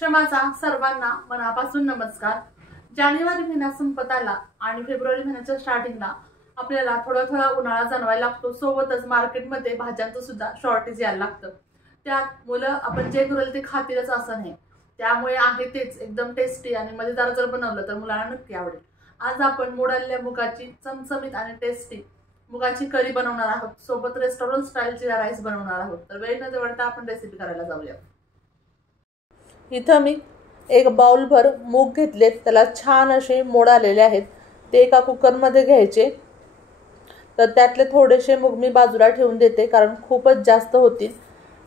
क्षमाचा सर्वांना मनापासून नमस्कार। जानेवारी महिना संपत आला आणि फेब्रुवारी महिन्याच्या स्टार्टिंगला आपल्याला थोडा उन्हाळा जाणवायला लागतो। सोबतच मार्केटमध्ये भाज्यांचं सुद्धा शॉर्टेज यायला लागतं। त्यात मुलं आपण जे करेल ते खातीलच असं नाही, त्यामुळे आहे तेच एकदम टेस्टी आणि मजेदार जर बनवलं तर मुलांना नक्की आवडेल। आज आपण मोड आलेल्या मुगाची चमचमीत आणि टेस्टी मुगाची करी बनवणार आहोत। सोबत रेस्टॉरंट स्टाईल जीरा राईस बनवणार आहोत। तर वेळ न दवडता आपण रेसिपी करायला जाऊया। इथं मी एक बाउल भर मूग घेतलेत, त्याला छान असे मोड आलेले आहेत। ते एका कुकरमध्ये घ्यायचे। तर त्यातले थोडेसे मूग मी बाजूला ठेवून देते, कारण खूपच जास्त होतील।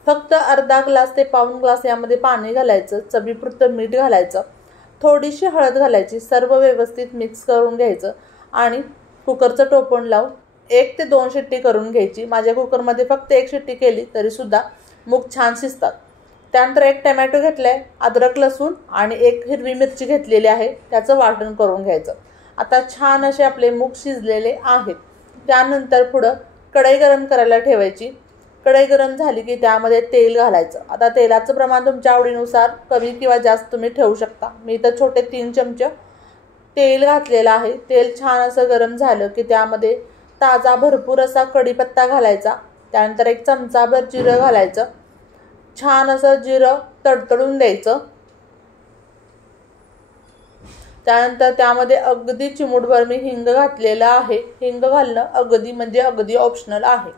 फक्त अर्धा ग्लास ते पाऊण ग्लास यामध्ये पाणी घालायचं, चवीपुरतं मीठ घालायचं, थोडीशी हळद घालायची, सर्व व्यवस्थित मिक्स करून घ्यायचं आणि कुकरचं टोपण लावून 1 ते 2 शिट्टी करून घ्यायची। माझ्या कुकरमध्ये फक्त 1 शिट्टी केली तरी सुद्धा मूग छान शिजतात। त्यानंतर 1 टोमॅटो घेतलाय, अद्रक लसूण आणि 1 हिरवी मिरची घेतलेली आहे, त्याचं वाटण करून घ्यायचं। आता छान असे आपले मूग शिजलेले आहेत। त्यानंतर पुढे कढई गरम करायला ठेवायची। कढई गरम झाली की त्यामध्ये तेल घालायचं। आता तेलाचं प्रमाण तुमच्या आवडीनुसार कमी किंवा जास्त तुम्ही ठेवू शकता। मी इथं छोटे 3 चमचे तेल घातलेलं आहे। तेल छान असं गरम झालं की त्यामध्ये ताजा भरपूर असा कढीपत्ता घालायचा। त्यानंतर 1 चमचाभर जिरं घालायचं। छान असं जिरं तडतडून द्यायचं। त्यानंतर त्यामध्ये अगदी चिमूटभर मी हिंग घातलेला आहे। हिंग घालणं अगदी ऑप्शनल आहे।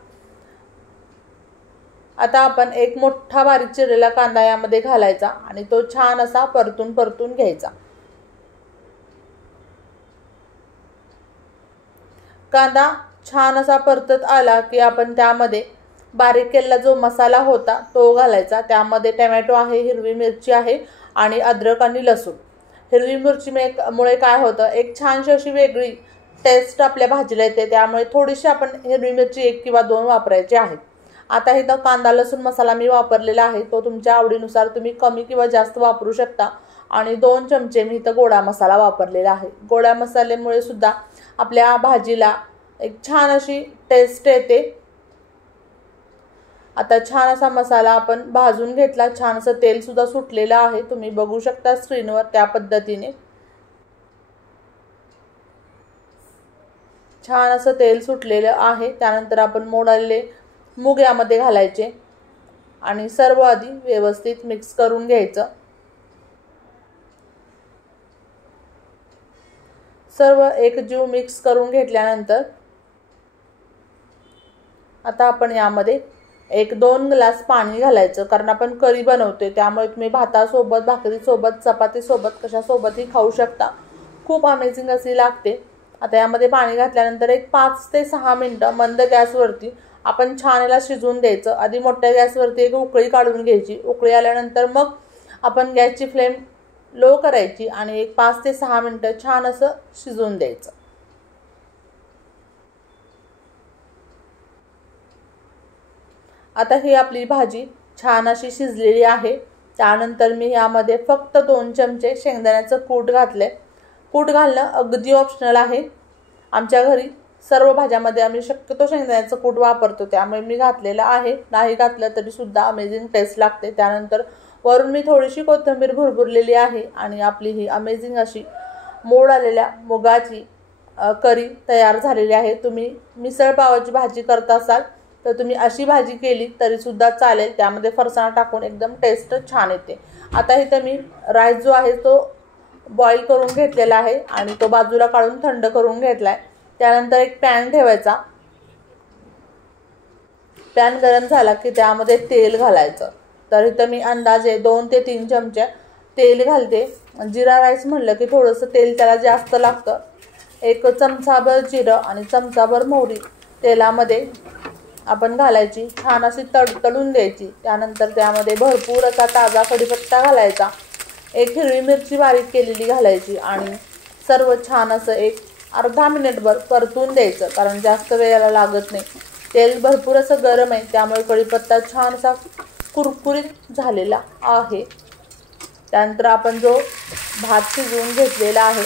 आता आपण 1 मोठा बारीक चिरलेला कांदा यामध्ये घालायचा आणि तो छान असा परतून घ्यायचा। कांदा छान असा परतत आला की आपण त्यामध्ये बारीक केलेला जो मसाला होता तो घालायचा। त्यामध्ये टोमॅटो आहे, हिरवी मिरची आहे आणि अद्रक आणि लसूण। हिरवी मिरची मुळे काय होतं, एक छानशी अशी वेगळी टेस्ट आपल्या भाजीला येते, त्यामुळे थोडीशी आपण हिरवी मिरची 1 किंवा 2 वापरायची आहे। आता इथं कांदा लसूण मसाला मी वापरलेला आहे, तो तुमच्या आवडीनुसार तुम्ही कमी किंवा जास्त वापरू शकता। आणि 2 चमचे मी इथं गोडा मसाला वापरलेला आहे। गोडा मसाल्यामुळे सुद्धा आपल्या भाजीला एक छान अशी टेस्ट येते। आता छान असा मसाला आपण भाजून घेतला। छान असं तेल सुद्धा सुटलेलं आहे, तुम्ही बघू शकता स्क्रीनवर। त्या पद्धतीने छान असं तेल सुटलेलं आहे। त्यानंतर आपण मोड आलेले मूग यामध्ये घालायचे आणि सर्व आधी व्यवस्थित मिक्स करून घ्यायचं। सर्व एकजीव मिक्स करून घेतल्यानंतर आता आपण यामध्ये 1-2 ग्लास पाणी घालायचं, कारण आपण करी बनवतोय, त्यामुळे तुम्ही भातासोबत, भाकरीसोबत, चपातीसोबत कशासोबतही खाऊ शकता। खूप अमेझिंग अशी लागते। आता यामध्ये पाणी घातल्यानंतर 5 ते 6 मिनिटं मंद गॅसवरती आपण छान याला शिजवून द्यायचं। आधी मोठ्या गॅसवरती एक उकळी काढून घ्यायची। उकळी आल्यानंतर मग आपण गॅसची फ्लेम लो करायची आणि 5 ते 6 मिनिटं छान असं शिजवून द्यायचं। आता ही आपली भाजी छान अशी शिजलेली आहे। त्यानंतर मी यामध्ये फक्त 2 चमचे शेंगदाण्याचं कूट घातले। कूट घालणं अगदी ऑप्शनल आहे। आमच्या घरी सर्व भाज्यामध्ये आम्ही शक्यतो शेंगदाण्याचं कूट वापरतो, त्यामुळे मी घातलेलं आहे। नाही घातलं तरी सुद्धा अमेझिंग टेस्ट लागते। त्यानंतर वरून मी थोडीशी कोथिंबीर भुरभुरलेली आहे आणि आपली ही अमेझिंग अशी मोड आलेल्या मुगाची करी तयार झालेली आहे। तुम्ही मिसळ पावाची भाजी करत असाल तर तुम्ही अशी भाजी केली तरी सुद्धा चालेल, त्यामध्ये फरसाणा टाकून एकदम टेस्ट छान येते। आता इथे मी राईस जो आहे तो बॉईल करून घेतलेला आहे आणि तो बाजूला काढून थंड करून घेतलाय। त्यानंतर एक पॅन ठेवायचा। पॅन गरम झाला की त्यामध्ये तेल घालायचं। तर इथं मी अंदाजे 2 ते 3 चमचे तेल घालते। जीरा राईस म्हटलं की थोडंसं तेल त्याला जास्त लागतं। 1 चमचाभर जिरं आणि चमचाभर मोहरी तेलामध्ये आपण घालायची, छान अशी तडतडून द्यायची। त्यानंतर त्यामध्ये भरपूर असा ताजा कढीपत्ता घालायचा, 1 हिरवी मिरची बारीक केलेली घालायची आणि सर्व छान असं एक अर्धा मिनिटभर परतून द्यायचं, कारण जास्त वेळाला लागत नाही। तेल भरपूर असं गरम आहे, त्यामुळे कढीपत्ता छान असा कुरकुरीत झालेला आहे। त्यानंतर आपण जो भात शिजवून घेतलेला आहे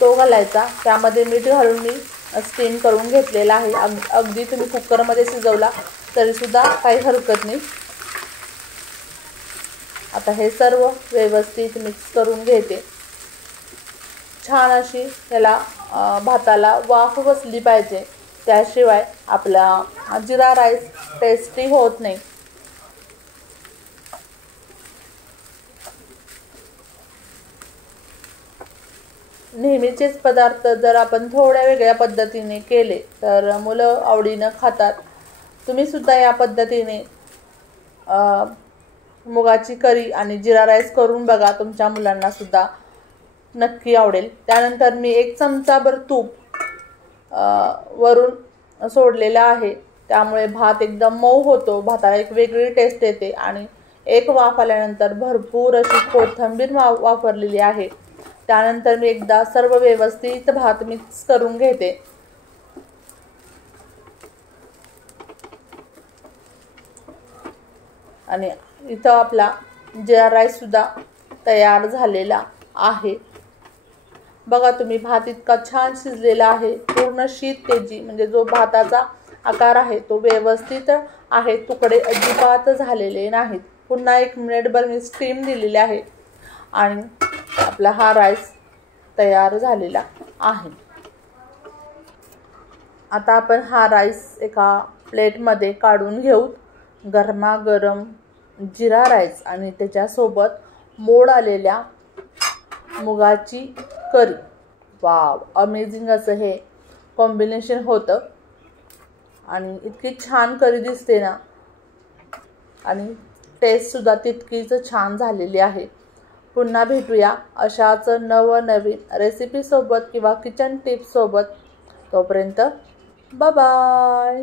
तो घालायचा। त्यामध्ये मीठ घालून मी स्टीम करून घेतलेला आहे। अगदी तुम्ही कुकरमध्ये शिजवला तरी सुद्धा काही हरकत नाही। आता हे सर्व व्यवस्थित मिक्स करून घेते। छान अशी याला भाताला वाफ बसली पाहिजे, त्याशिवाय आपला जिरा राईस टेस्टी होत नाही। नेहमीचेच पदार्थ जर आपण थोड्या वेगळ्या पद्धतीने केले तर मुलं आवडीनं खातात। तुम्ही सुद्धा या पद्धतीने मुगाची करी आणि जिरा राईस करून बघा, तुमच्या मुलांना सुद्धा नक्की आवडेल। त्यानंतर मी 1 चमचाभर तूप वरून सोडलेला आहे, त्यामुळे भात एकदम मऊ होतो, भाताला एक वेगळी टेस्ट येते। आणि 1 वाफ आल्यानंतर भरपूर अशी कोथिंबीर वापरलेली आहे। त्यानंतर मी एकदा सर्व व्यवस्थित भात मिक्स करून घेते। आणि इथं आपला जिरा राईस सुद्धा तयार झालेला आहे। बघा तुम्ही, भात इतका छान शिजलेला आहे, पूर्ण शीत त्याची म्हणजे जो भाताचा आकार आहे तो व्यवस्थित आहे, तुकडे अजिबात झालेले नाहीत। पुन्हा 1 मिनिटभर मी स्टीम दिलेली आहे आणि आपला हा राईस तयार झालेला आहे। आता आपण हा राईस एका प्लेटमध्ये काढून घेऊ। गरमागरम जिरा राईस आणि त्याच्यासोबत मोड आलेल्या मुगाची करी, वाव, अमेझिंग असं हे कॉम्बिनेशन होतं। आणि इतकी छान करी दिसते ना, आणि टेस्टसुद्धा तितकीच छान झालेली आहे। पुन्हा भेटूया अशाच नवनवीन रेसिपीसोबत किंवा किचन टिप्ससोबत। तोपर्यंत बाय बाय।